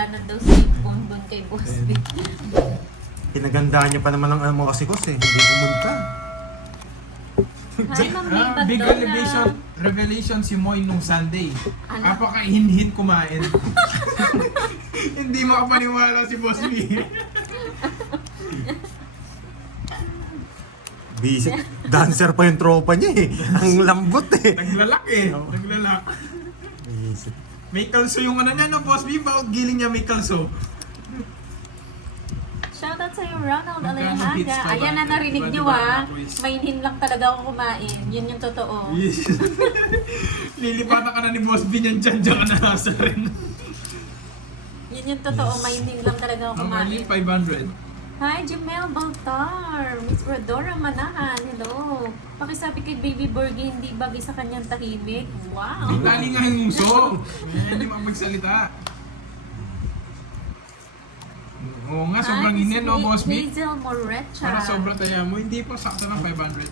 kasalanan daw si Bonbon kay Boss B. Pinagandaan niya pa naman ang mga kasikos eh. Hindi pumunta. Hi, Ma'am May Big Bagdona. revelation si Moy nung Sunday. Ano? Apaka-hinhin kumain. Hindi makapaniwala si Boss B. Busy. Dancer pa yung tropa niya eh. Ang lambot eh. Naglalak eh. Naglalak. Busy. May kalso yung ano niya, no? Boss B, bawat giling niya may kalso. Shoutout sa'yo, Ronald Magkano hits Alejaga. ka ba? Ayan na, narinig Diba, nyo diba, ah. quiz? Mainin lang talaga ako kumain. Yun yung totoo. Yes. Lilipatan ka na ni Boss B niyan dyan ka na nasa rin. Yun yung totoo. Mainin lang talaga ako Normally, kumain. 500. Hi, Jamel Baltar. Miss Rodora Manahan. Hello. Pakisabi kay Baby Borgie, hindi bagay sa kanyang tahimik. Wow. Tali nga yung muso. Hindi magsalita. Oo nga, sobrang Hi, inin, no, Boss B? Hazel Morecha. Para sobrang taya mo, hindi pa sakto ng 500.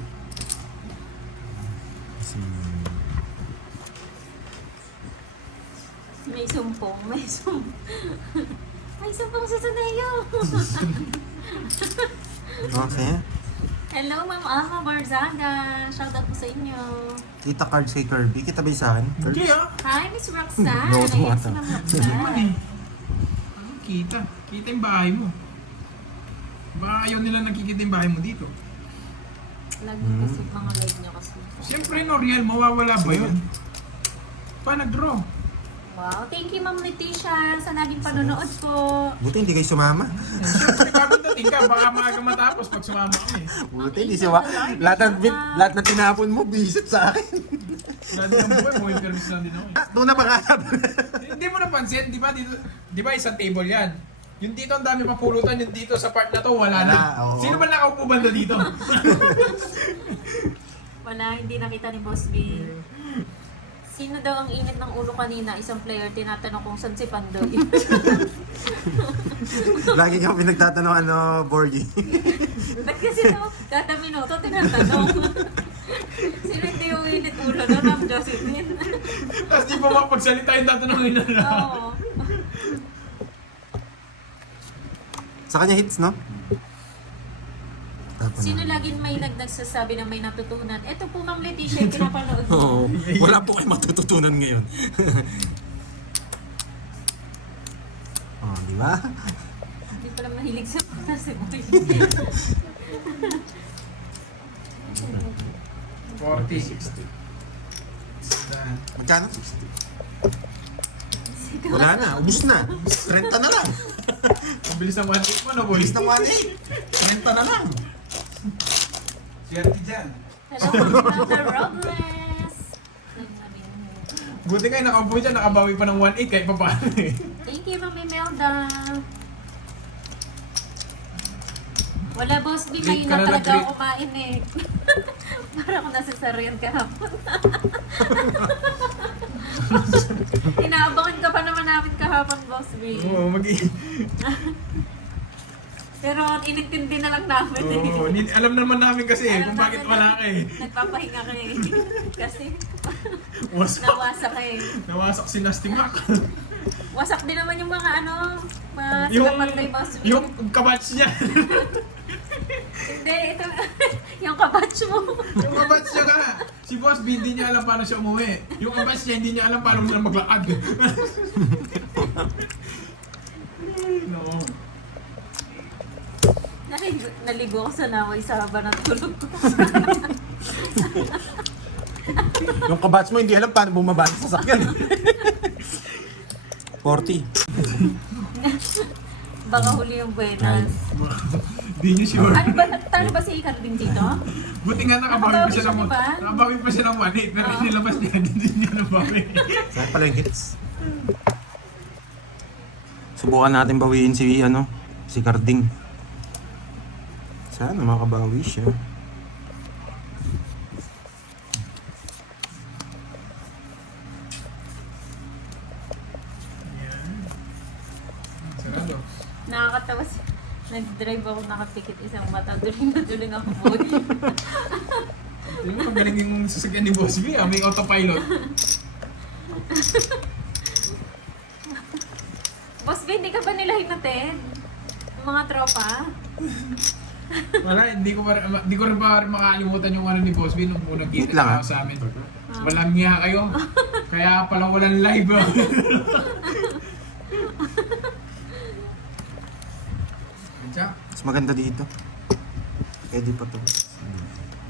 May sumpong. May sumpong. May sumpong sa Saneo. Okay. Hello, Ma'am Alma Barzaga. Shoutout po sa inyo. Kita cards kay Kirby. Kita ba yung sa akin? Hindi Kirby? ah. Hi, Miss Roxanne. No, Ayan tumata. si Ma'am Naman eh. Roxanne. Anong kita? Kita yung bahay mo. Baka ayaw nila nakikita yung bahay mo dito. Lagi kasi mga live niyo kasi. Siyempre no, real, mawawala ba yun? Pa nag-draw. Wow, thank you Ma'am Leticia sa naging panonood po. Buti hindi kayo sumama. Siyempre bago dating ka, baka maaga matapos pag sumama kami. Buti hindi sumama. Lahat na tinapon mo, visit sa akin. Dati ng buhay, mo yung service lang din ako. Doon na pangarap. Hindi mo napansin, di ba dito, di ba isang table yan? Yung dito ang dami mapulutan, yung dito sa part na to wala na. Wala, oo. Sino ba nakaupo banda dito? Wala, hindi nakita ni Boss B. Sino daw ang init ng ulo kanina? Isang player, tinatanong kung saan si Pandoy. Lagi kang pinagtatanong Borgie. Ba't kasi no, kada minuto tinatanong. Sino hindi yung init ulo no? Ma'am Josephine. Tapos di pa makapagsalita yung tatanungin na lang. Oo. Sa kanya hits, no? Tapos Sino na. laging may nagsasabi na may natutunan? Ito po Ma'am Leticia yung pinapanood mo. Oo. Wala po kayo matututunan ngayon. Oh, di ba? Hindi pala mahilig sa patas eh. 40, 60. Magkano? Wala na, ubus na. Renta na lang. Ang bilis ng 1 mo, no boy? Bilis na 1.8. Renta na lang. Swerte dyan. Hello, Ma'am Robles. Buti nga nakaupo dyan, nakabawi pa ng 1.8 kahit pa paano eh. Thank you, Ma'am Imelda. Wala, Boss B, Late ngayon ka na na talaga nag-treat. ako kumain eh. Para ako nasa sariyan kahapon. Inaabangan ka pa naman namin kahapon, Boss B. Oo, Pero inintindi na lang namin eh. Oo, alam naman namin kasi Alam kung bakit namin wala na ka eh. Nagpapahinga ka eh. Kasi Wasak. nawasa ka eh. Nawasak si Nasty Mac. Wasak din naman yung mga mga yung, silapan kay Boss B. yung kabatch niya. Hindi, ito, yung kabatch mo. Yung kabatch niya ka. Si Boss B, hindi niya alam paano siya umuwi. Yung kabatch niya, hindi niya alam paano siya maglakad. No. Naligo ko sa naway sa haba ng tulog ko. Yung kabatch mo, hindi alam paano bumaba sa sasakyan. 40. Baka huli yung buenas. Hindi niya sure. Ano ba, talo ba si Icaro din dito? Buti nga nakabawi pa siya ng Diba? nakabawi pa siya ng 1.8 pero nilabas niya, hindi niya nabawi. Saan pala yung hits? Subukan natin bawiin si Carding. Sana makabawi siya. Sarado. Nakakatawa si... Nag-drive ako nakapikit isang mata. Duling na duling ako boy. Tingnan mo, magaling yung sasakyan ni Boss B, may autopilot. Boss B, hindi ka ba nila hinatid? Yung mga tropa? Wala, hindi ko rin pa makalimutan yung ano ni Boss B nung unang Wait kita lang, niya sa amin. Walang niya kayo. Kaya pala walang live. Diyan. Mas maganda dito. Pwede pa to.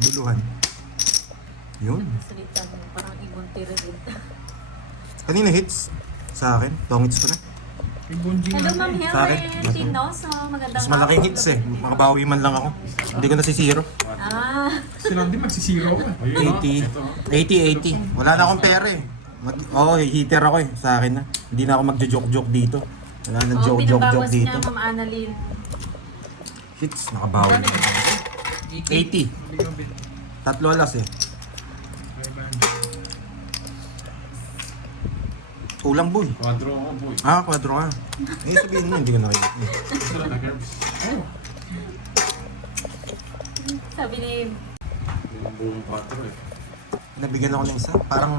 Buluhan. Yun. Salita mo, parang ibon tira-rin. Kanina hits sa akin. Tongits ko na. Yung bunjing Hello, natin. Ma'am Sa akin. Helen Tinoso. Magandang Mas malaking hits eh. Makabawi man lang ako. Hindi ko nasisiro. Ah, Sila din magsisiro ko. 80. 80. Wala na akong pera eh. Oo, heater ako eh. Sa akin na. Hindi na ako magjo-joke-joke dito. Wala na joke-joke pinabawas dito. niya, Ma'am Annalyn. Hits, nakabawi. 80. Tatlo alas eh. Kulang boy. Quadro ko, boy. Ah, kwadro nga. Eh, sabihin mo, hindi ko nakikita. Gusto na nag-herbs. Sabi ni, Yung buong quadro eh. Nabigyan ako ng isa. Parang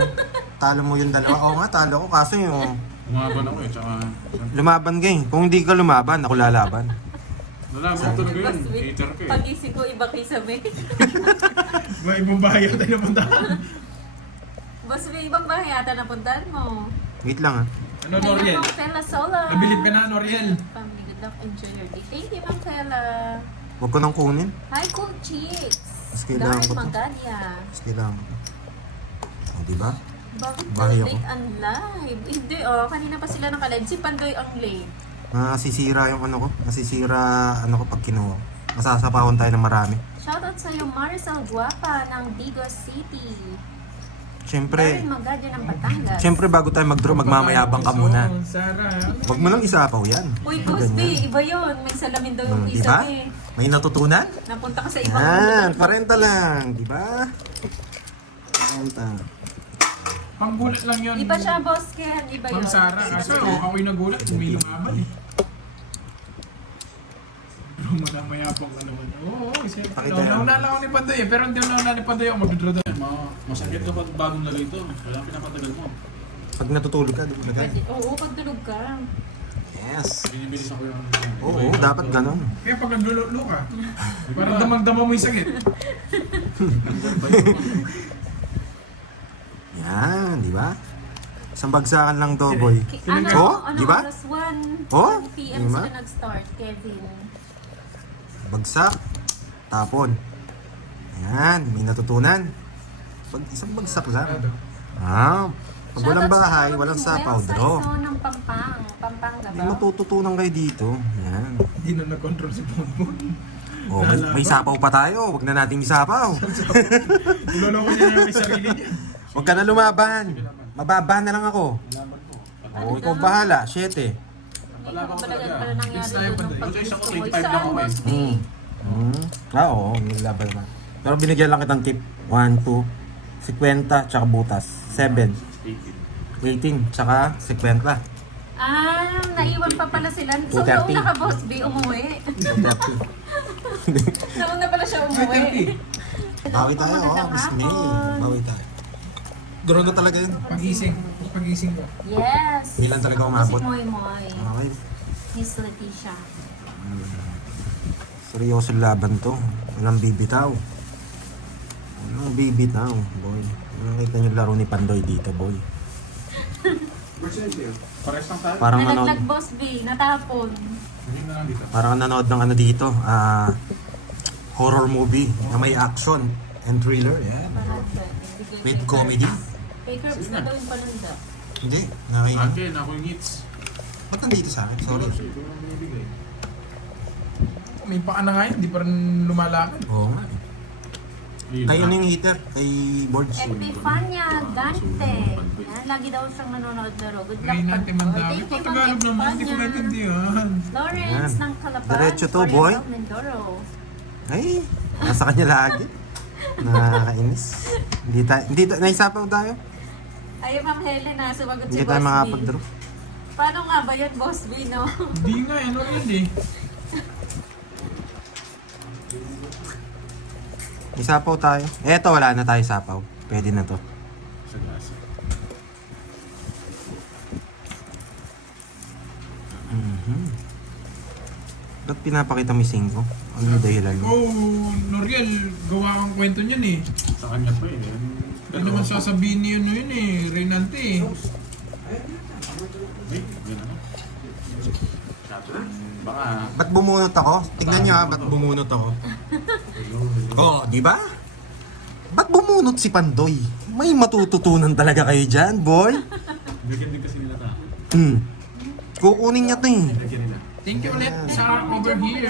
talo mo yung dalawa. Oo nga, talo ko. Kaso yung Umaban ako eh, tsaka... lumaban ka eh. Kung hindi ka lumaban, ako lalaban. Nalaman ko talaga yun, Boss Vic, hater ka eh. pagising ko iba kay Sabi. May ibang bahay tayo napuntahan. Boss Vic, ibang bahay ata napuntahan mo. Wait lang ah. Ano, Noriel? Ma'am Fela Sola. Nabilib ka na, Noriel. Family, good luck, enjoy your day. Thank you, Ma'am Fela. Huwag ko nang kunin. Hi, Cool Chicks. Mas kailangan Darren ko to. Magalia. Mas kailangan ko. O, diba? Bakit Bahay so ako. late ang live? Hindi, oh. Kanina pa sila nakalive. Si Pandoy ang late. Nasisira yung ano ko. Nasisira ano ko pag kinuha. Masasapahon tayo ng marami. Shoutout sa'yo, Maricel Guapa ng Digos City. Siyempre, Darren Magalia ng Batangas. siyempre bago tayo mag-draw, magmamayabang ka muna. Sarah. Huwag mo nang isapaw yan. Uy, Ganyan. Gusby, iba yun. May salamin daw yung Diba? isa eh. May natutunan? Napunta ka sa ibang Yan, lugar. 40 lang. Diba? 40. Panggulat lang yun. Iba siya, boss Ken. Iba yun. Ma'am Sarah, kaso ako'y nagulat kung may lumaban eh. Pero manamayapang ka naman. Oo, kasi Pakita yan. nauna lang ako ni Pandoy eh. Pero hindi ako nauna ni Pandoy ako magdodraw doon. Masakit kapag bagong lagay ito. Kaya pinapatagal mo. Pag natutulog ka, di ba Pwede. ganun? Oo, pagdulog ka. Yes. Binibilis ako yung... Oo, dapat ganun. Kaya pag naglululo ka, parang damang-dama mo yung sakit. Yan, di ba? Isang bagsakan lang to, boy. Ano, Oh, ano, di ba? oras 1, Oh, 1 p.m. di ba? sila nag-start, Kevin. Bagsak, tapon. Yan, may natutunan. Isang bagsak lang. Ah, pag walang Shoutout bahay, sa walang Rodin sapaw, Wells, draw. Saiso ng Pampanga May ba? matututunan kayo dito. Yan. Hindi na nag-control si Bonbon. Oh, may sapaw pa tayo. Huwag na nating isapaw. Niloloko niya na yung sarili niya. Huwag ka na lumaban. Mababa na lang ako. Laban mo. Oo, ikaw bahala. 7. Hindi naman talaga pala nangyari Next time, doon ng Pandoy. Yung isa ko, pag-gusto mo. 25 lang Saan, ako eh. boss B? Oo, nilaban naman. Pero binigyan lang kitang tip. 1, 2, 50, tsaka butas. 7, 18, tsaka 50. Ah, naiwan pa pala sila. So, 2:30. nauna ka, boss B, umuwi. 30. Nauna pala siya umuwi. Bawi tayo, Magandang Miss May. hapon. Bawi tayo. Draw na talaga yun. Pagising ko. Yes. Ilan talaga Ako umabot? Si Moy Moy. Okay. Miss Leticia. Seryoso laban to. Walang bibitaw. Walang bibitaw, boy. Nakita niyo laro ni Pandoy dito, boy. Pares lang tayo. Parang Nalaglag, nanood, boss B. Natapon. Hindi na lang dito. parang nanood ng ano dito, horror movie na may action and thriller. Yeah. With comedy. Kay Curbs na daw yung pananda. Hindi, nakikita. Akin, ako yung hits. Ba't nandito sa akin? Sorry. Ito yung binibigay. May paa na nga yun, hindi pa rin lumalakad. Oo nga. Kay ano yung heater? Kay Boards. Epifania Gante. Yan, lagi daw siyang nanonood laro. Good luck. Ngayon natin mandami. Thank you, Pag Ma'am Tagalog naman, hindi ko Epifania. maintindihan. Lawrence Yan. ng Calapan. Diretso to, Oriental boy. Mindoro. Ay, nasa kanya lagi. Nakakainis. Hindi naisapaw tayo. Ayun, Ma'am Helen na sumagot si Hindi Boss tayo B. makapag-draw. Paano nga ba yun, Boss B, no? Hindi nga, ano yun eh. Isapaw tayo. Eto, wala na tayo sapaw. Pwede na to. Sa glass. Ba't pinapakita mo yung 5? Ano yung dahilan mo? Oh, Noriel, gawa kang kwento niyan eh. Sa kanya pa eh. Hindi naman sasabihin niyo yun eh, Reynante eh. Ay, gano'n. Baka, Ba't bumunot ako? Tignan niyo ha, ba't bumunot ako? Oh, di ba? Ba't bumunot si Pandoy? May matututunan talaga kayo dyan, boy. bigyan din kasi nila ta. Kukunin niya to eh. Bigyan nila. Thank you ulit sa over here.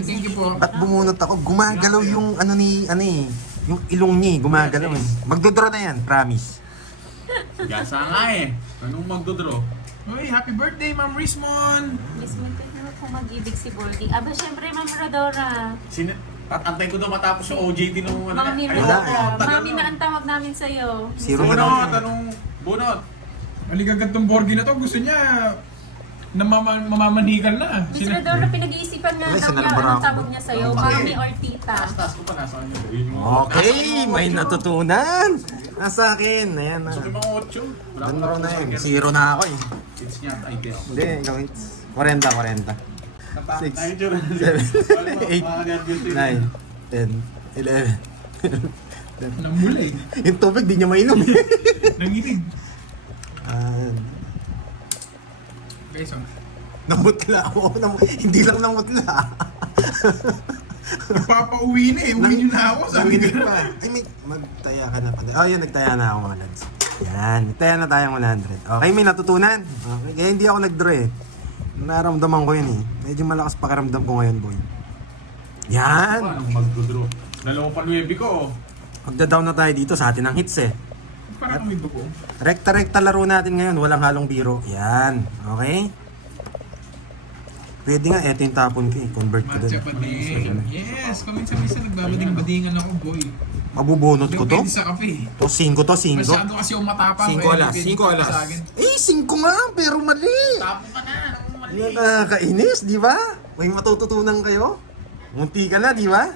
Thank you po. Ba't bumunot ako? Gumagalaw yung yung ilong niya eh, gumagalaw eh. Magdodraw na yan, promise. Gasa nga eh. Anong magdodraw? Uy, happy birthday, Ma'am Rismon! Miss mo na kung mag-ibig si Borgie. Aba, syempre, Ma'am Rodora. Tatantay ko daw matapos yung OJT nung ano. Mami Ayoko, Rodora. tagal Mami na. na ang tawag namin sa'yo. Zero na Bunot, lang. anong bunot? Aligagad tong Borgie na to, gusto niya na mamamanigal na. Miss Rodora, pinag-iisipan nga Ay, daw isa na niya lang anong barako. tawag niya sa'yo. Okay. Mami or tita. Taas ko pa nasa kanya. Yun yung- Okay, may natutunan. Nasa akin, ayan na. Gusto ko yung mga 8. Wala Doon akong raw na tapos yun. sa Zero na ako eh. It's niya, IT ako. Hindi, ikaw hits. 40. Six, 9, 10, 11. Namula eh. Yung tubig, di niya mainom eh. Nanginig. Guys, Namutla ako. Hindi lang namutla. nagpapauwi na eh. Uwi niyo na ako. Sabi Nanginig ko. pa. Ay, magtaya ka na pa. Oh, yan, nagtaya na ako mga lads. Yan, nagtaya na tayong 100. Okay, may natutunan. Okay, kaya hindi ako nag-draw eh. Nararamdaman ko yun eh. Medyo malakas pakiramdam ko ngayon, boy. Yan! Anong magdodraw? Dalawang panuebi ko. Magda-down na tayo dito sa atin ng hits eh. Parang kami buko. Rekta-rekta laro natin ngayon, walang halong biro. Yan, okay? Pwede nga, eto yung tapon ko eh. Convert ko Matcha doon. bading. Yes, paminsan-minsan nagbabading-badingan ako, boy. Mabubunot ko to? Depende sa kape. To, 5 to, 5. Masyado kasi yung matapang. 5 kaya alas, depende 5 alas. sa akin. Eh, 5 nga, pero mali. Tapo ka na. Anong mali? Nakakainis, di ba? May matututunan kayo? Munti ka na, di ba?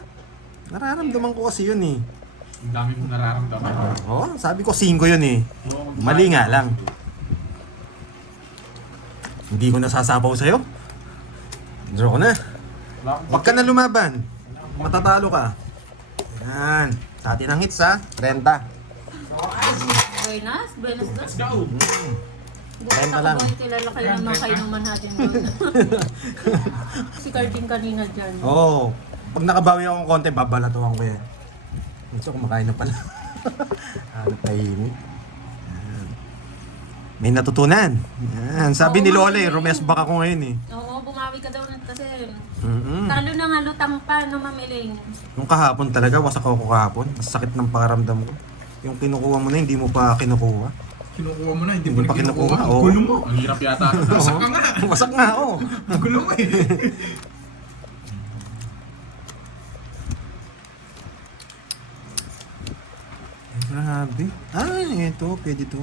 Nararamdaman ko kasi yun eh. Ang dami mong nararamdaman. Oh, sabi ko 5 yun eh. Oo, Mali nga lang. Hindi ko nasasapaw sa'yo. Draw ko na. Wala akong Huwag ka na lumaban. Matatalo ka. Yan. Sa atin ang hits ha. 30. Buenas, buenas Let's na. go! Renta lang. Kilala kayo naman kayo ng Manhattan doon. Si Carding kanina dyan. Oo. Oh, pag nakabawi ako ng konti, babalatuhan ko yan. Gusto kumakain na pala. Hanap tahimik. Yan. May natutunan. Yan. Sabi ni Lola eh, rumes back ako ngayon eh. Oo, bumawi ka daw na kasi. Mm-mm. Talo na nga lutang pa no mamiling. Nung kahapon talaga, wasak ako kahapon. Mas sakit ng pakaramdam ko. Yung kinukuha mo na, hindi mo pa kinukuha. Kinukuha mo na, hindi Hindi mo na pa kinukuha. kinukuha, Ang oo. gulo mo. Ang hirap yata. Wasak ka nga. Wasak nga ako. Ang gulo mo eh. Grabe. Ay, ito. Pwede to.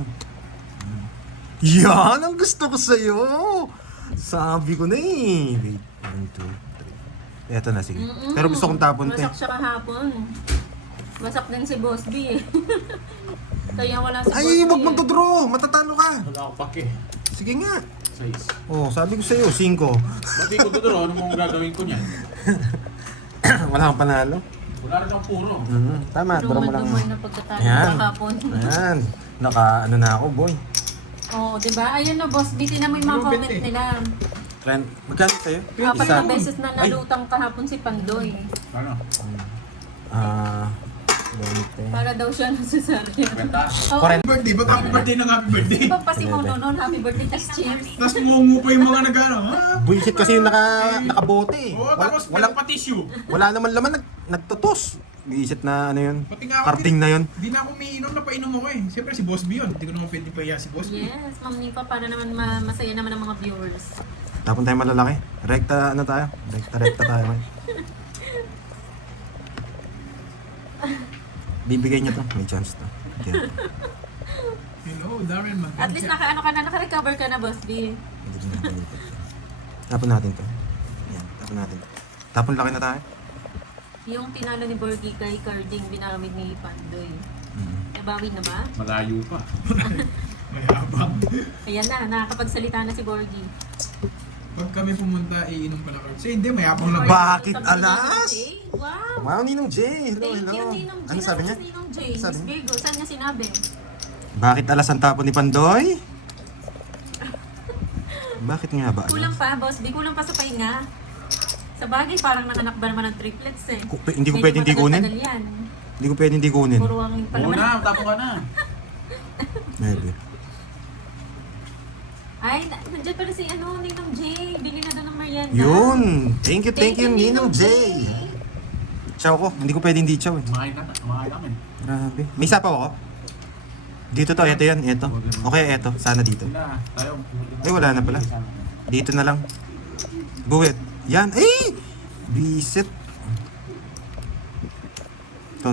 Yan ang gusto ko sa'yo. Sabi ko na eh. Wait. 1, 2, 3. Eto na, sige. Pero gusto kong tapon to. Wasak siya kahapon. Wasak din si Boss B eh. Kaya wala si Boss B. Ay, wag magdodraw. Matatalo ka. Wala akong pake. Sige nga. 6. Oh, sabi ko sa'yo, 5. Ba't di ko dodraw? Ano mong gagawin ko niyan? Wala kang panalo. Wala rin akong puro. Tama, draw mo lang. Lumad-lumad na pagkatalo Ayan. kahapon. Ayan. Ano na ako, boy. Oo, di ba? Ayun na, Boss B. Tinan mo yung mga Lupit comment eh. nila. Trent, magkano sa'yo? 4 Isa. na beses na nalutang kahapon si Pandoy. Ano? 20. Para daw siya nasasarya. Benta. Oo, Correct. Birthday, ba't happy birthday ng happy birthday? di ba pa si Mono noon? Happy birthday, tas chips. Tapos ngungu pa yung mga nagano, ha? Bullshit kasi yung nakabote eh. Oo, tapos Walang, pa tissue. wala naman laman, nagtutos. Bullshit na ano yun. Pati nga ako, Karting na yun. Di na ako umiinom, napainom ako eh. Siyempre si Boss B yun. Hindi ko naman pwede pahiya si Boss B. Yes, Ma'am Nipa, para naman masaya naman ang mga viewers. Tapon tayo malalaki. Rekta ano tayo? Rekta tayo ngayon. Bibigay niya to. May chance to. Okay. Hello, Darren. At least naka-recover ka na, Boss B. Tapon natin to. Yan, tapon natin to. Tapon laki na tayo. Yung tinalo ni Borgie kay Carding, binawid ni Pandoy. Nabawi na ba? Malayo pa. Mayabang. Ayan na, nakakapagsalita na si Borgie. Pag kami pumunta, iinom pala kami. Kasi hindi, mayapang lang. Bakit Sabi ni alas? Ninong Jay. Wow. Wow, Ninong J. Hello, Thank hello. you, Ninong Jay. Ano sabi niya? Si Ninong Jay. Sabi Miss niya? Virgo, saan niya sinabi? Bakit alas ang tapon ni Pandoy? Bakit nga ba? Kulang pa, boss. Di kulang pa sa pahinga. Sa bagay, parang nananak ba naman ng triplets eh. Hindi ko Medyo pwedeng di kunin. matagal-tagal yan. Hindi ko pwedeng di kunin. Puro ang pa Oo naman. na, tapo ka na. Maybe. Ay, nandiyan pala si Ninong Jay. Bili na doon ng merienda. Yun. Thank you, Ninong J. Chow ko. Hindi ko pwedeng di chow eh. Kumain namin. Grabe. May isa pa ako. Dito to, ito yan, ito. Okay, ito. Sana dito. Yun na, tayo. Ay, wala na pala. Dito na lang. Buwit. Yan. Ay! Bisit. To.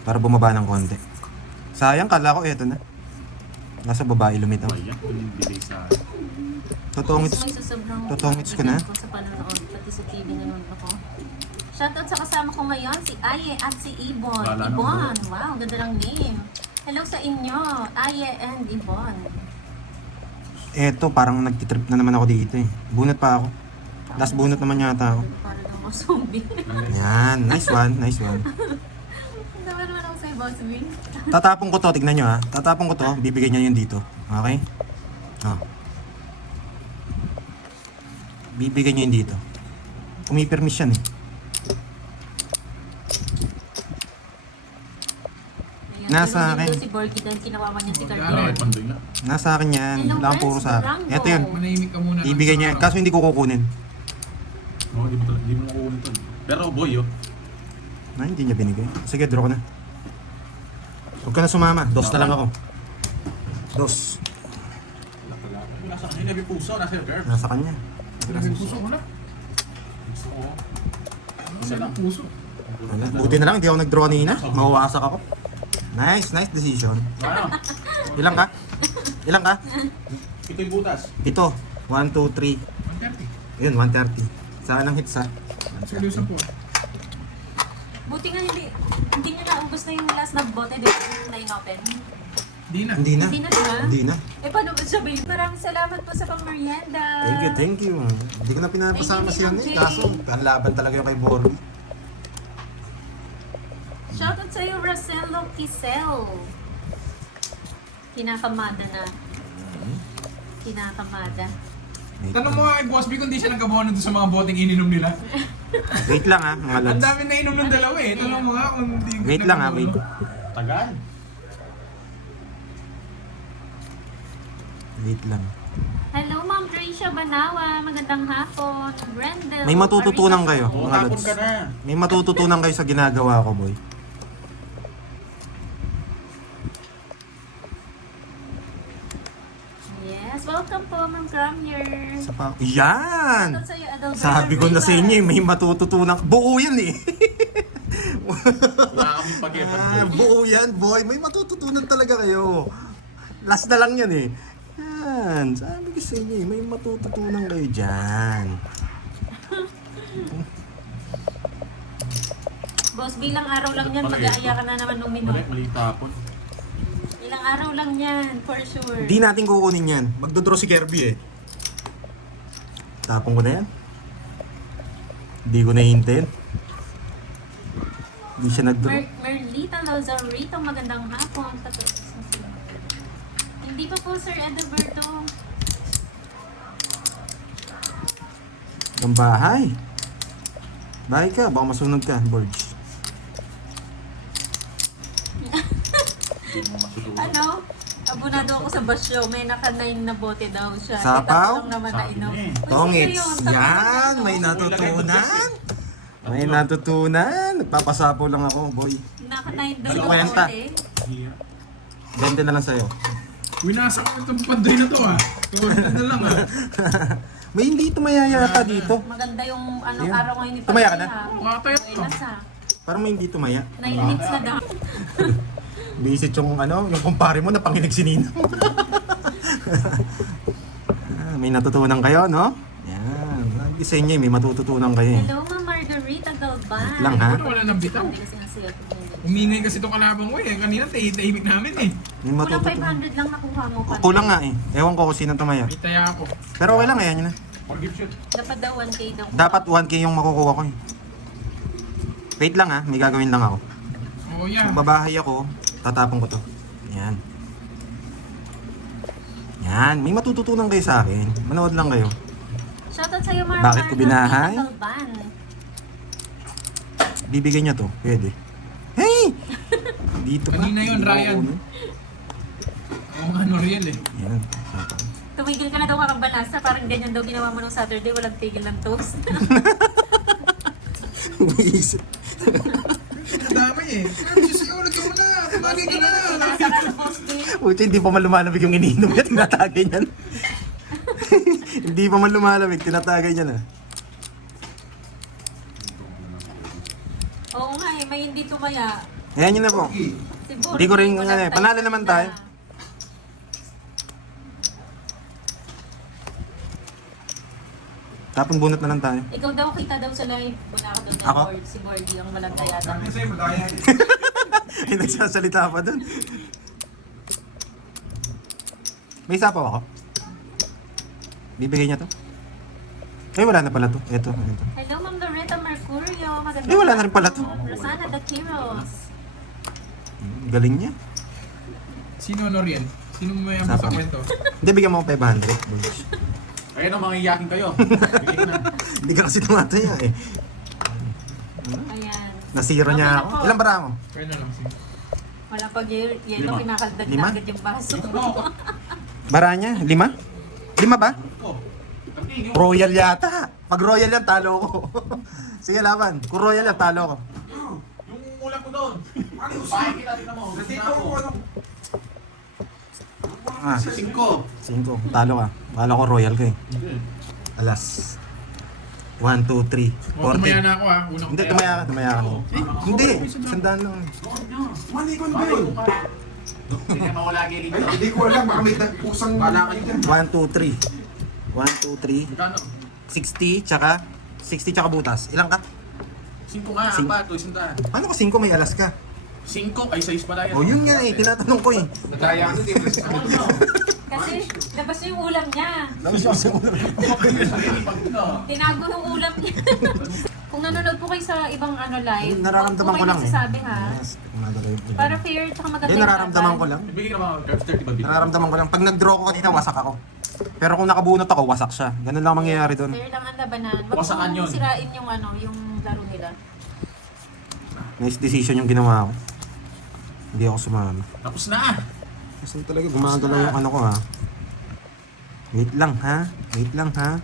Para bumaba ng konti. Sayang, kala ko ito na. Nasa babae lumitaw. Ayan, kung yung delay sa... Totoong Gusto its... mo isa sobrang Totoong hits ko na. ko sa panonood, pati sa TV nanonood ako. Shoutout sa kasama ko ngayon, si Aye at si Ibon. Wala na, Ibon, wow, ganda ng name. Hello sa inyo, Aye and Ibon. Eto, parang nagtitrip na naman ako dito eh. Bunot pa ako. Last bunot naman yata ako. Para lang ako zombie. Yan, nice one, nice one. Naman naman ako sa'yo, Boss B. Tatapong ko to, tignan nyo ha. Tatapong ko to, bibigyan nyo yun dito. Okay? Oh. Bibigyan nyo yun dito. Umipirmis yan eh. Ayan, Nasa tulungan akin. niyo si Borky dahil kinawawan niya si Wala. Carmen. Ay, pandoy nga. Nasa akin yan. Hello, Wala kang puro friends, sa akin. Durango. Eto yun. Manahimik ka muna. Ibigay nyo yan. Kaso hindi ko kukunin. Oo, di mo makukunin to. Pero boy, oh. Na, hindi niya binigay. Sige, draw ko na. Huwag ka na sumama. Dos na lang ako. Dos. Nasa kanina, may puso. Nasa yung curve. Nasa kanya. Grabe puso ko na. Puso ko. Isa lang puso. Wala. Buti na lang, hindi ako nag-draw kanina. Mawawasak ako. Nice decision. Ano? Ilang ka? Ilang ka? Ito yung butas. Ito. 1, 2, 3. 130. Yun, 130. Saan ang hits ha? Seryoso po. Buti nga hindi nyo naubos na yung last na bote, di ba? Na in-open. Di na. Hindi na. Hindi na, di ba? Hindi na. Eh, paano ba sabi? Maraming salamat po sa pang-merienda. Thank you. Hindi ko na pinapasama Thank si you, Yon eh. Jay. Kaso, ang laban talaga yung kay Borby. Shoutout sa'yo, Rosello Kisel. Kinakamada na. Kinakamada. Tanong mo nga kay Boss B kung di siya nagkabono doon sa mga boteng ininom nila. Wait lang ha, mga Ang lads. dami na inom ng dalawa eh. Tanong mo nga kung di Wait lang ha, wait. Tagal. Wait lang. Hello, Ma'am Gracia Banawa. Magandang hapon. Brendel. May matututunan Arisa. kayo, Oo, mga tapon lads. ka na. May matututunan kayo sa ginagawa ko, boy. Yes, welcome po, Ma'am Cramier. Sa pa... Yan! Shoutout sa'yo, Adolfo. Sabi ko na sa inyo eh, may matututunan. Buo yan eh. Wala kami pag-epan. Buo yan, boy. May matututunan talaga kayo. Last na lang yan eh. Yan. Sabi ko sa inyo eh, may matututunan kayo dyan. Boss, bilang araw lang yan, Pala mag-aaya ito. ka na naman uminom. Mali tapon. Ilang araw lang yan, for sure. Di natin kukunin yan. Magdodraw si Kirby eh. Tapong ko na yan. Hindi ko nahihintayin. Hindi siya nagdraw. Merlita Lozarito, magandang hapon. Hindi pa po, Sir Edoberto. Ang bahay. Bahay ka, baka masunog ka, Borge. Hindi mo masulunod. Ano? Abunado ako sa basyo. May naka-9 na bote daw siya. Sapaw? Kita ko lang naman Sabi nainom. niya eh. Uy, Tongits. sino yun? Sabi Yan, ko, may ano? natutunan. May natutunan. Nagpapasapo lang ako, boy. Naka-9 daw Ano na kwenta? bote. Here. 20 na lang sa'yo. Winasa ko itong pandoy na to ah. Tuwag na lang ah. May hindi tumayaya ka dito. Maganda yung Ayun. araw ngayon ni Tumaya ka na? Makataya May to. nasa. Parang may hindi tumaya. 9 hits na daw. Visit yung yung kumpare mo na panginig si Ninong. May natutunan kayo, no? Yan. Sabi sa inyo, may matututunan kayo eh. Hello, Ma'am Margarita Galban. Lang, ha? Wala nang bitaw. Hindi kasi ang siya. Umingay kasi itong kalabang ko eh. Kanina tahimik namin eh. May Kulang matututunan. 500 lang nakuha mo pa. Kulang nga eh. Ewan ko kung sino tumaya. May taya ako. Pero okay lang, ayan yun na. Forgive shit. Dapat daw 1K daw. Dapat 1K yung makukuha ko eh. Wait lang ha, may gagawin lang ako. Oo yan. Magbabahay ako, tatapon ko to. Yan. Yan, may matututunan kayo sa akin. Manood lang kayo. Shoutout sa'yo, Mark. Bakit ko binahay? Bibigyan niya to, pwede. Hey! Dito pa. Kanina yun, Dito pa Ryan. ako, no? Oo nga, Noriel eh. Yan. Tumigil ka na daw makabanasa. Parang ganyan daw ginawa mo nung Saturday. Walang tigil ng toast. Umiisip. Ang dami eh. Ano siya ulit ka muna. Tumagay ka na. Nakasara ng posting. Puti, hindi pa man lumalamig yung iniinom niya, tinatagay niyan. Hindi pa man lumalamig, tinatagay niya na. Oo nga eh. May hindi tumaya. Ayan yun na po. Siguro. Hindi ko rin, walang ano, panalo time naman na. tayo. Tapon bunot na lang tayo. Ikaw daw kita daw sa live. Wala ka doon na Ako? board. Si Bordy ang walang tayata. Sabi sa'yo, madaya. Ay, nagsasalita pa dun. May sapaw ako. Bibigay niya to. Ay, wala na pala to. Ito. Hello, Ma'am Loretta Mercurio. Magandang Eh, wala na rin pala to. Rosana Dakiros. Galing niya. Sino Noriel? Sino mo yung sa Sapa. kwento? Hindi, bigyan mo ako 500. boys. Ayun ang mga iyakin kayo. Bigay ko na. Hindi ka kasi tumataya eh. Ayan. Nasira niya Okay na ako. po. Ilan bara mo? Kaya na lang. Sige. Wala pag yelo, Lima. kinakaldag Lima? na agad yung baso. Bara niya? 5? 5 ba? Oh. Sabi, yung Royal yata. Pag royal yan, talo ko. Sige, laban. Kung royal yan, talo ko. yung ulam ko doon. Pahay kita, tingnan mo. Gusto na ako. Ah, 5. 5. Talo ka. Kala ko royal ka eh. Alas. 1, 2, 3. O, tumaya 40. na ako ha. Unang Hindi, taya. tumaya ka. Hindi, sandaan lang. Malikon ba yun? Hindi na mawala kay Lito. Hindi ko alam, baka may pusang Wala kayo dyan. 1, 2, 3. 1, 2, 3. Magkano? 60, tsaka 60 tsaka butas. Ilang ka? 5 nga, Sing- 4, 200. Paano ko 5 may alas ka? 5, ay 6 pala yan. O yun nga eh, tinatanong ko eh. Nadaya ko din. Kasi labas yung ulam niya. Labas yung sa ulo. Tinago yung ulam niya. Kung nanonood po kayo sa ibang live, Nararamdaman ko lang eh. nagsasabi ha. Yes, Para fair tsaka maganda Hindi, nararamdaman ko lang. Bigyan ka naman, 30 ba? Nararamdaman ko lang. Pag nag-draw ko kanina, wasak ako. Pero kung nakabunot ako, wasak siya. Ganun lang mangyayari doon. Fair lang ang labanan. Wag Wasakan mo yun. sirain yung yung laro nila. Nice decision yung ginawa ko. Hindi ako sumama. Tapos na! Kasi talaga gumagalaw yung ano ko ha. Wait lang ha. Wait lang ha.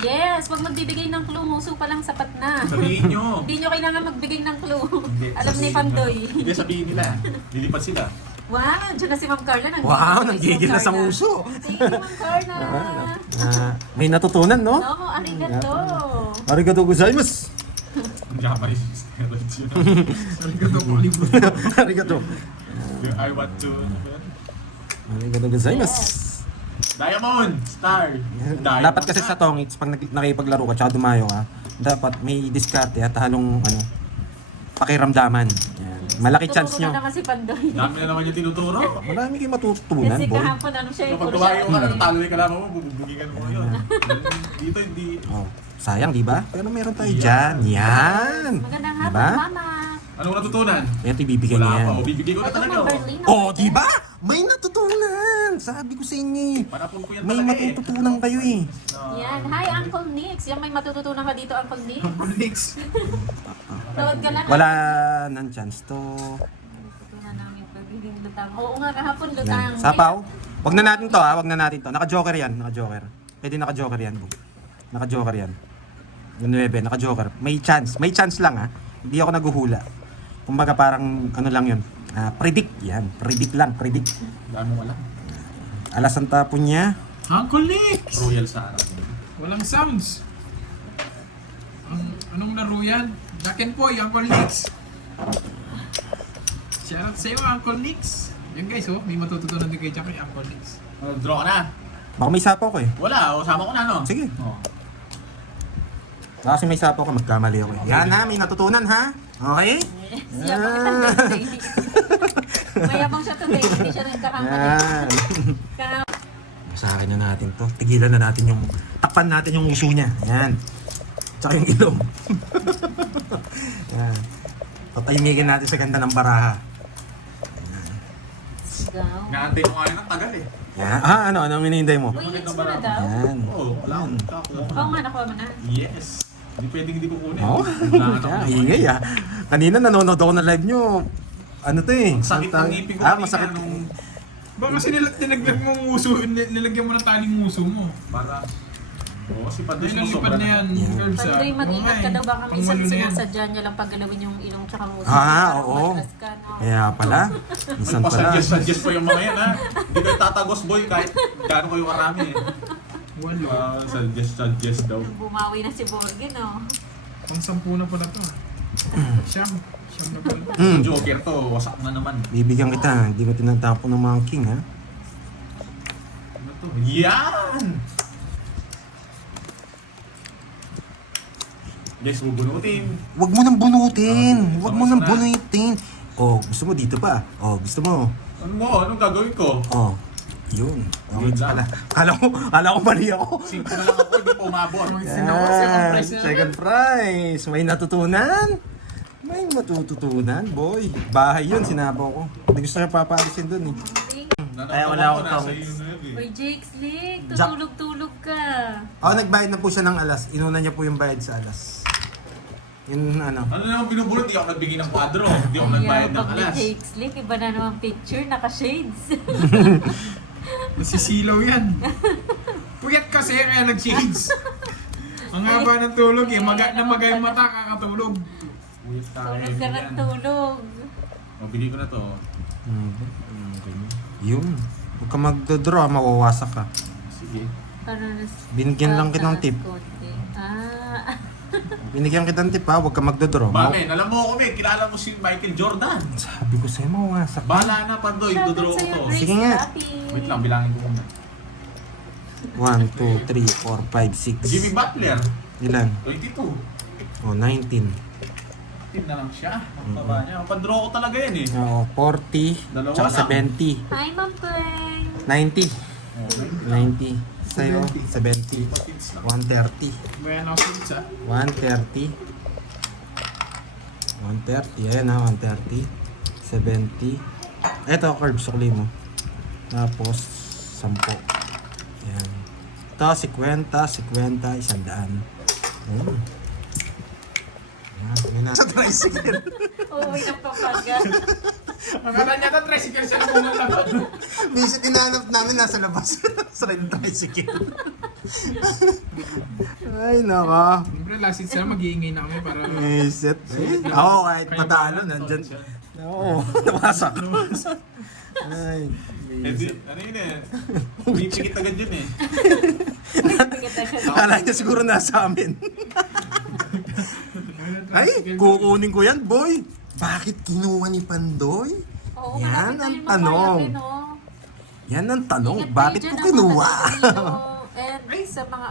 Yes, wag magbibigay ng clue. Muso pa lang sapat na. Sabihin nyo. Hindi nyo kailangan magbigay ng clue. Hindi, Alam ni sabihin Pandoy. nyo. Hindi sabihin nila. Lilipat sila. Wow, dyan na si Ma'am Carla. Wow, Si nanggigil Ma'am na sa Carla. muso. Thank you, Ma'am Carla. May natutunan no? No, arigato. Arigato gozaimasu. Japanese. Arigato po, libro. Arigato. I want to... Arigato gozaimasu. Diamond! Star! Diamond Dapat kasi sa tongits, pag nakipaglaro ka tsaka dumayo ka, dapat may diskarte at halong ano, pakiramdaman. Yan. Malaki chance Tuturo nyo. na kasi Pandoy. Dami na naman yung tinuturo. Marami kayong matutunan, Kasi boy. kahapon siya yung Kapag puro tumayo ka, siya. natatalo yung kalaban mo, bububugingan mo yun. Dito hindi... Oh, sayang, di ba? Pero meron tayo dyan. Yan. Magandang hapon, Diba? Mama. Anong natutunan? Ito ibibigay niya Wala yan. pa. O, bibigay ko na Ito, talaga. Ma'am oh. Berlina. Oh, di ba? May natutunan. Sabi ko sa inyo eh. Panapon ko yan May talaga eh. matututunan kayo eh. Yan. Hi, Uncle Nix. Yan, may matututunan ka dito, Uncle Nix. Next. Nood ka lang. Wala nang chance to. Matutunan namin pagiging lutang. Oo nga, kahapon Yan. lutang. Sapaw. Wag na natin to ha. Wag na natin to. Naka-joker yan. Naka-joker. Pwede naka-joker yan. Bro. Naka-joker yan. Yung 9, naka-joker. May chance. May chance lang ha. Hindi ako naguhula. Kumbaga parang ano lang yun. Predict. Yan. Predict lang. Predict. Dami wala. Alas ang tapon niya. Uncle Nix! Royal Sarah. Walang sounds. Anong laro yan? Duck and Poy, Uncle Nix. Shoutout sa'yo, Uncle Nix. Yan guys, may matututunan din kayo dyan kay Uncle Nix. Draw ka na. Baka may sapaw ko eh. Wala, o sama ko na no? Sige. Oh. Baka kasi may sapaw ko. Magkamali ako eh. Yan ha. May natutunan ha. Okay? Yabang kita today. Mayabang siya today, hindi siya nagkakamali. Yan. Kaya, Masakin na natin to. Tigilan na natin yung... Takpan natin yung uso niya. Yan. Tsaka yung ilong. Yan. Patahimikin natin sa ganda ng baraha. sigaw. Naantay ko nga yun ng tagal eh. Yan. Anong hinihintay mo? Uy, hits mo na daw. Yan. Oo, wala akong nakakuha. Oo nga, nakuha mo na. Yes. Hindi pwedeng hindi ko kunin. Oo. Kailangan ako ng Ingay ah. Kanina nanonood ako ng live nyo. Ano to eh? Sakit ng ngipin ko kanina masakit. nung- Baka kasi nilagyan mo ng uso, nilagyan mo ng taling uso mo. Para... Oo, kasi pati Ayun ang lipad sobra na yan, Curbs ah. Pandoy, mag-ingat ka daw. Baka minsan Pangwalo na yan. sinasadya niya lang paggalawin yung ilong tsaka nguso. Oo. Matras ka, no? Kaya pala. Minsan pala. Suggest pa yung mga yan ha. Hindi kayo tatagos boy kahit gaano kayo karami eh. Walo. Suggest daw. Bumawi na si Borgen, no? Pang 10 na pala to. Siyam na pala. Joker to, wasak na naman. Bibigyan kita. Hindi ko tinatapon ng mga king ha. Ano to? Yan! Guys, bubunutin. Huwag mo nang bunutin. Ah, Huwag mo nang gusto na. bunutin. Oh, gusto mo dito pa. Oh, gusto mo. Ano mo? Anong gagawin ko? Oh. Yun. Okay, Yun lang. Kala ko mali ako. 5 na lang ako, hindi pa umabot. Yan. Second prize. May natutunan. May matututunan, boy. Bahay yun, sinabaw ko. Hindi gusto niya papaalisin dun eh. Ay, wala akong comments. Uy, Jake Slick, Jack. tutulog-tulog ka. Oh, nagbayad na po siya ng alas. Inuna niya po yung bayad sa alas. Yun ano. Ano naman binubulot? Di ako nagbigay ng kwadro. Di ako nagbayad ng Pag ni alas. Jake Slick, iba na naman picture, naka-shades. Nasisilaw yan. Puyat kasi kaya nag-shades. Ang haba ng tulog eh. Maga yung mata kakatulog. Uy, tayo. Tulog ka ng tulog. Mabili ko na to. Yun. Huwag ka magdodraw, mawawasak ka. Sige. Binigyan lang kitang tip. Ah, Binigyan kitang tip ha, huwag ka magdodraw. Bakit? Alam mo ako, may kilala mo si Michael Jordan. Sabi ko sa'yo, mawawasak. Bahala na, Pandoy. Dodraw ko to. Sige nga. Wait lang, bilangin ko muna. 1, 2, 3, 4, 5, 6. Jimmy Butler. Ilan? 22. Oh, 19. Team na lang siya. Ang baba niya. Pandraw ko talaga yan eh. Oo, 40. Dalawa Tsaka lang. 70. hi, Ma'am Pleng. 90. Okay. 90. Sa'yo, 70. Patits lang. 130. Bayan ako shades ah. 130. 130. Ayan na, 130. 70. Eto, curve, sukli mo. Tapos, 10. Ayan. Ito, 50, 100. Ayan. Ayan na. Sa tricycle. Uwi ng papaga. Ang kata niya ito, tricycle siya na pumunta. Minsan tinanap namin nasa labas. sa tricycle. Ay, naka. Siyempre, last hits na mag-iingay na kami para... Iset. Ako kahit patalo, nandyan. Oo, nawasak. Ay, Eh, ano yun eh? Pipikit agad yun eh. kala niya siguro nasa amin. Ay, kukunin ko yan, boy. Bakit kinuha ni Pandoy? Oo, Yan malapit na ang yung tanong. mapalaki, no? Yan ang tanong, Ingat bakit kayo ko dyan, kinuha? mga taga-Pilipino And sa mga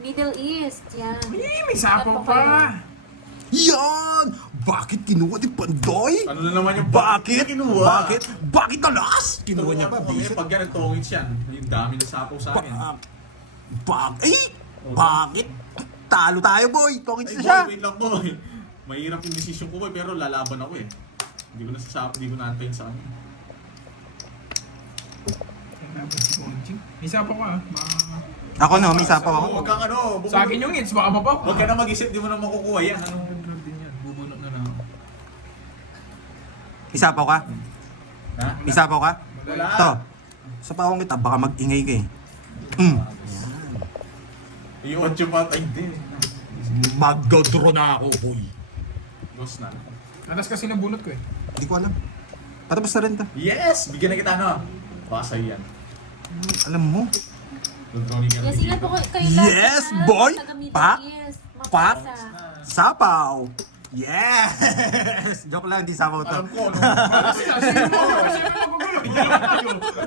Middle East, yan. May sapaw pa. Yan! Bakit kinuha ni Pandoy? Ano na naman yung Bakit? kinuha? Bakit? Bakit talakas? Kinuha niya pa, bisit. Pag yan, nagtongits yan. Yung dami na sapo sa akin. Bakit? Talo tayo, boy. Tongits Ay, na siya. boy, wait lang boy. Mahirap yung decision ko boy, pero lalaban ako eh. Hindi ko nasasapo, hindi ko naantayin sa akin. May sapaw ka ah. Ako no, may sapaw ako. Huwag kang ano. Sa akin yung hits, baka mapaw. Huwag ka na mag-isip, di mo na makukuha yan. Ano? din yan. Bubunot na lang. Isapaw ka? Ha? Isapaw ka? Wala. Ito. Sapawang kita, baka mag-ingay ka eh. Yung chupat, ay hindi. Magdodro na ako, boy. Lost na. Atas kasi nabunot ko eh. Hindi ko alam. Patapos na rin ta. Yes! Bigyan na kita ano. Baka sa'yo yan. Alam mo. Controlling yan. Yes, ingat po kayo Yes, boy! Pa? Pa? Mapasa. Sapaw! Yes! Joke lang, hindi sapaw to. Alam ko, no? Sino mo? Sino mo magugulo?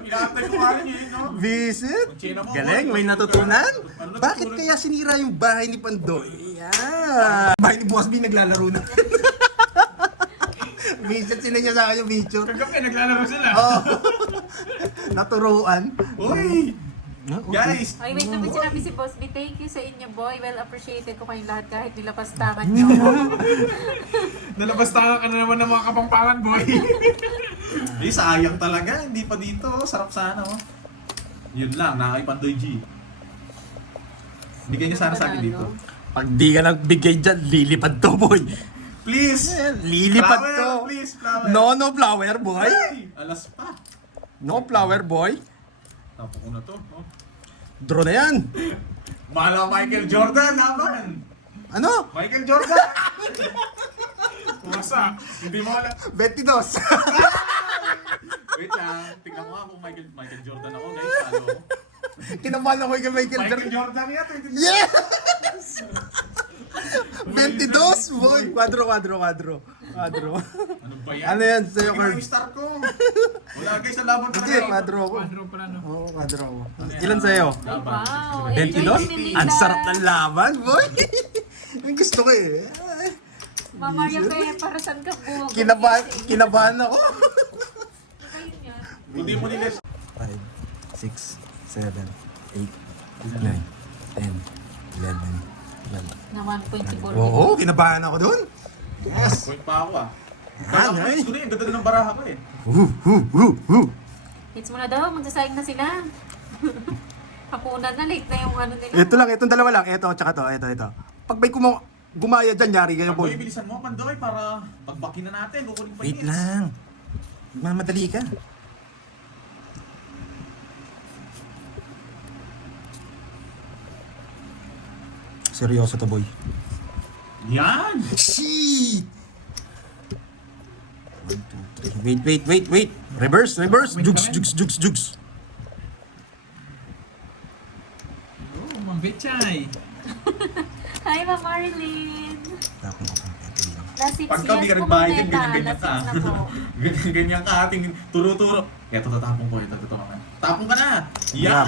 Inaantay ko nga rin yun, no? Visit? Galing, may natutunan? Bakit kaya sinira yung bahay ni Pandoy? Yan! Bahay ni Boss B naglalaro na. sila niya sa akin yung picture. Kagabi, naglalaro sila. Oh. Naturuan. Uy! Guys! Ay, wait naman sinabi si Boss B. Thank you sa inyo, boy. Well appreciated ko kayong lahat kahit nilapastakan niyo. Nalabastakan ka na naman ng mga kapangpangan, boy. Eh, sayang talaga. Hindi pa dito. Sarap sana, oh. Yun lang, nakakaipandoy G. Bigyan niyo sana sa akin dito. Pag di ka nagbigay dyan, lilipad to, boy. Please! Lilipad Flower, to. please, flower. No flower, boy. Ay! Alas pa. No flower, boy. Tapos ko na to. Oh. Draw na yan. Mahal Michael Jordan, naman! Ano? Michael Jordan! Pusa. Hindi mo alam. 22. Wait lang, tingnan mo nga kung Michael Jordan ako, guys. Ano? Kinabahan ako kay Michael Michael Jordan. Jordan yan. Yes! 22, boy. Quadro. Ano ba yan? Ano yan sa'yo, Tingnan Carl? yung star ko. Wala guys, ang laban Hindi, talaga. quadro ako. Quadro pala, no? Oo, quadro ako. Ilan sa'yo? Laban. Wow. 22? Ang sarap ng laban, boy. Ang gusto ko eh. Ay, Mama Maria Pe, para saan ka buwag? Kinabahan ako. Ayun yan. Hindi mo nilis. 5, 6, 7, 8, 9, 10, 11, 12. Na 1.4. Oo, kinabahan ako dun. Yes. Point pa ako ah. Ah, Kaya nice. ko na yung ganda ng baraha ko eh. Hits mo na daw, magsasayang na sila. Hapunan na, late na yung ano nila. Ito lang, itong dalawa lang. Ito, tsaka to, ito. Pag may gumaya dyan, yari kayo, boy. Pandoy, bilisan mo, Pandoy, para pagbakin na natin. Kukunin pa Wait hits. lang. Mamadali ka. Seryoso to, boy. Yan! Shit! 1, 2, 3. Wait. Reverse. Jugs. Oh, Mang Betchay. Hi, Ma'am Marilyn. Tapos ako, ito lang. Last 6 Pag kami years po, ganyan-ganyan Ma'am ka. Last 6 na po. Ganyan ka ating turo-turo. Eto, tatapong ko. Ito naman. Tapong ka na! Yan!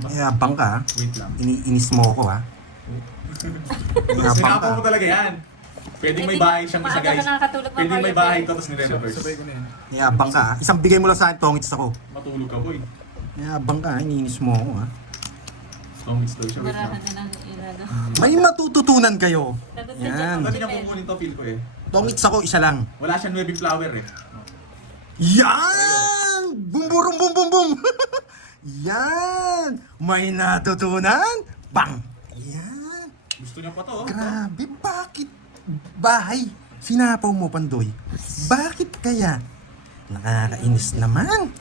Mayabang ka. Wait lang. Iniinis mo ako, ha? Mayabang Sinapong ka. mo talaga yan. Pwedeng may bahay siyang isa, Maaga ka guys. nakakatulog, Ma'am Pwedeng may Maria bahay Pe. tapos nire-reverse. Sabay ko na yan. Mayabang ka, ha? Isang bigay mo lang sa akin, tongits ako. Matulog ka, boy. Mayabang ka, ha? Iniinis mo ako, ha? Tongits daw siya. Wait Marahan lang. na lang ilado. May matututunan kayo. Lagot ka Yan. dyan, Dami na Ma'am Maria kukunin to, feel ko eh. Tongits ako, isa lang. Wala siyang 9 flower eh. Yan! Bum! Yan! May natutunan? Bang! Yan! Gusto niya pa to, oh. Grabe, bakit bahay sinapaw mo, Pandoy? Bakit kaya? Nakakainis naman.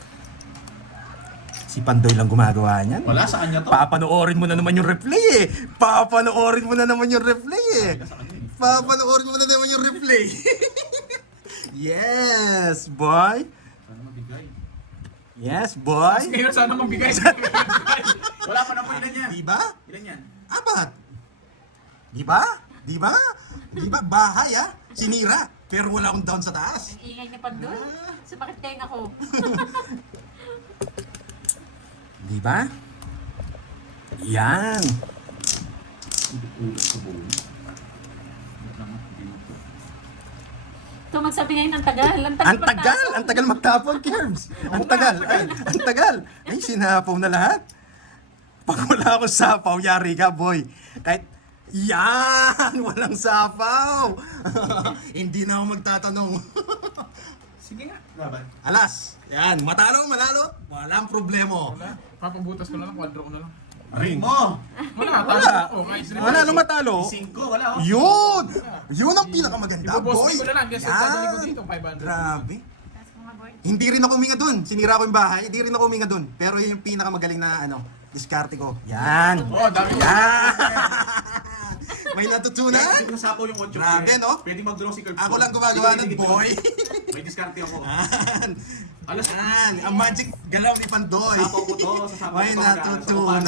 Si Pandoy lang gumagawa niyan. Wala, sa kanya to. Papanoorin mo na naman yung replay eh. Papanoorin mo na naman yung replay eh. Sa kanya eh. Papanoorin mo na naman yung replay. Yes, boy. Sana mabigay. Yes, boy. Ngayon sana mabigay. Wala pa na po, ilan yan? Di ba? Ilan yan? Apat. Di ba? Bahay ah. Sinira. Pero wala akong down sa taas. Ang ingay niya pa doon. Sumakit kayo na ko. Di ba? Yan. Ulit sa buo. So magsabi ngayon ang tagal. Ang tagal magtapon, Kerbs. Ang tagal. Ay, sinapaw na lahat. Pag wala akong sapaw, yari ka, boy. Kahit, yan! Walang sapaw! Hindi na ako magtatanong. Sige nga. Laban. Alas, yan, manalo, walang problema. Wala. Papabutas ko na lang. Quadro ko na lang. Aray mo! Wala. Wala. Talo ko. Kahit Wala nang matalo. 5, wala oh. Yun! Yun ang pinakamaganda, Ibuboss boy. ko na lang. Kasi dadali ko dito. 500. Grabe. Hindi rin ako huminga dun. Sinira ko yung bahay. Hindi rin ako huminga dun. Pero yun yung pinakamagaling na diskarte ko. Yan. Oh, dami ko. Yan. May natutunan. Pwede kong sapaw yung 8. Grabe, no? Pwede mag-draw si Curve. Ako lang gumagawa ng boy. May diskarte ako. Yan. Alas, Yan. Ang magic galaw ni Pandoy. sapaw ko to. Sa sapaw May ko to. natutunan.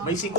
May 5